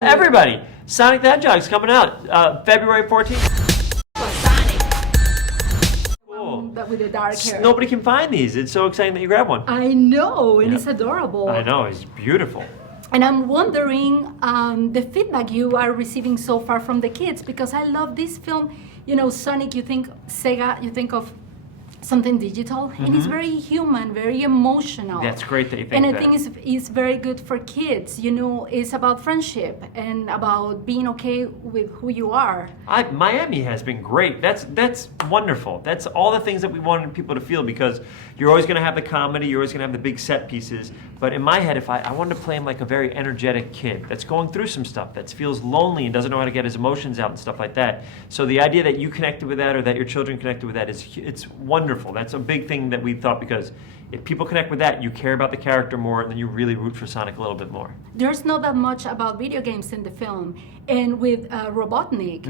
Everybody, Sonic the Hedgehog's coming out February 14th. Cool. But with the dark hair. Nobody can find these. It's so exciting that you grab one. I know, and Yeah. it's adorable. I know, it's beautiful. And I'm wondering the feedback you are receiving so far from the kids, because I love this film. You know, Sonic, you think Sega, you think of something digital, and it's very human, very emotional. That's great that you think and I that. think it's very good for kids. You know, it's about friendship and about being okay with who you are. Miami has been great. That's wonderful. That's all the things that we wanted people to feel, because you're always going to have the comedy, you're always going to have the big set pieces. But in my head, if I wanted to play him like a very energetic kid that's going through some stuff, that feels lonely and doesn't know how to get his emotions out and stuff like that. So the idea that you connected with that, or that your children connected with that, it's wonderful. That's a big thing that we thought, because if people connect with that, you care about the character more, and then you really root for Sonic a little bit more. There's not that much about video games in the film, and with Robotnik,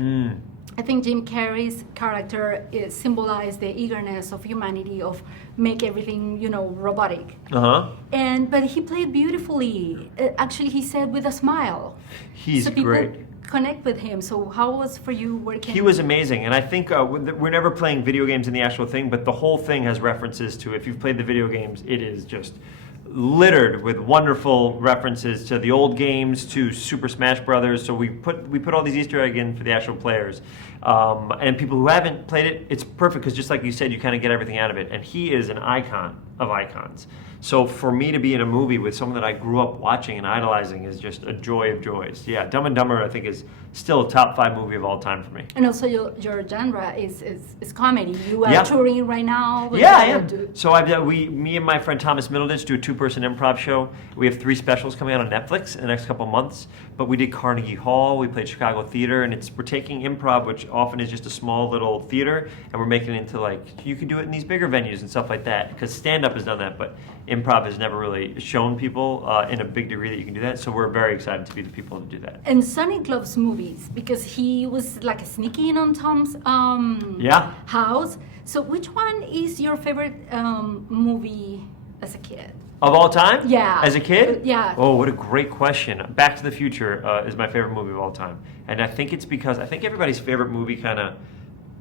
I think Jim Carrey's character symbolized the eagerness of humanity, of make everything, you know, robotic. But he played beautifully. Actually, he said with a smile. He's so people great. Connect with him. So how was for you working? He was amazing, and I think we're never playing video games in the actual thing, but the whole thing has references to, if you've played the video games, it is just littered with wonderful references to the old games, to Super Smash Brothers. So we put all these Easter eggs in for the actual players, and people who haven't played it. It's perfect, because just like you said, you kind of get everything out of it. And he is an icon of icons. So for me to be in a movie with someone that I grew up watching and idolizing is just a joy of joys. Yeah, Dumb and Dumber, I think, is still a top 5 movie of all time for me. And also your genre is comedy. You are touring right now. Yeah, I am. So me and my friend Thomas Middleditch do a 2-person improv show. We have 3 specials coming out on Netflix in the next couple months. But we did Carnegie Hall, we played Chicago Theater, and we're taking improv, which often is just a small little theater, and we're making it into, like, you can do it in these bigger venues and stuff like that, because stand-up has done that, but improv has never really shown people in a big degree that you can do that. So we're very excited to be the people to do that. And Sonic loves movies, because he was like sneaking in on Tom's house. So which one is your favorite movie as a kid? Of all time? Yeah. As a kid? Yeah. Oh, what a great question. Back to the Future is my favorite movie of all time. And I think it's because I think everybody's favorite movie kind of,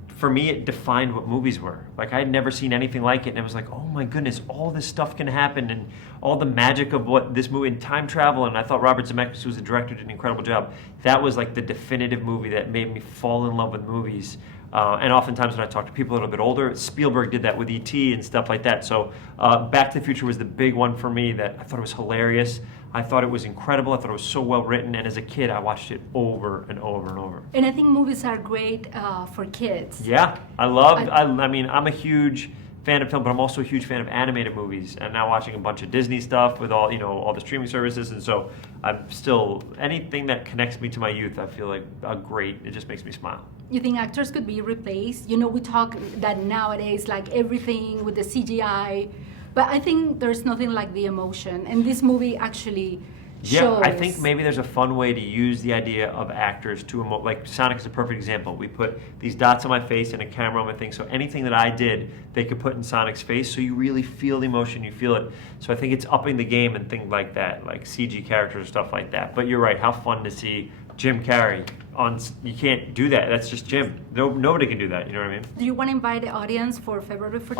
for me, it defined what movies were. Like, I had never seen anything like it, and it was like, oh my goodness, all this stuff can happen, and all the magic of what this movie, and time travel, and I thought Robert Zemeckis, who was the director, did an incredible job. That was like the definitive movie that made me fall in love with movies. And oftentimes when I talk to people a little bit older, Spielberg did that with E.T. and stuff like that. So Back to the Future was the big one for me, that I thought it was hilarious. I thought it was incredible. I thought it was so well written. And as a kid, I watched it over and over and over. And I think movies are great for kids. Yeah, I mean, I'm a huge fan of film, but I'm also a huge fan of animated movies. And now watching a bunch of Disney stuff with all, all the streaming services. And so I'm still, anything that connects me to my youth, I feel like great. It just makes me smile. You think actors could be replaced? You know, we talk that nowadays, like everything with the CGI, but I think there's nothing like the emotion, and this movie actually shows. I think maybe there's a fun way to use the idea of actors to emote. Like Sonic is a perfect example. We put these dots on my face and a camera on my thing, so anything that I did, they could put in Sonic's face, so you really feel the emotion, you feel it. So I think it's upping the game and things like that, like CG characters, stuff like that. But you're right, how fun to see Jim Carrey on. You can't do that. That's just Jim. Nobody can do that. You know what I mean? Do you want to invite the audience for February 14th?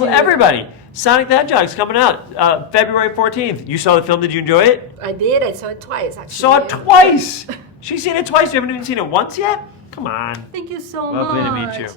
Oh, everybody! Sonic the Hedgehog's coming out February 14th. You saw the film. Did you enjoy it? I did. I saw it twice, actually. Saw it twice. She's seen it twice. You haven't even seen it once yet. Come on. Thank you so Lovely much. to meet you.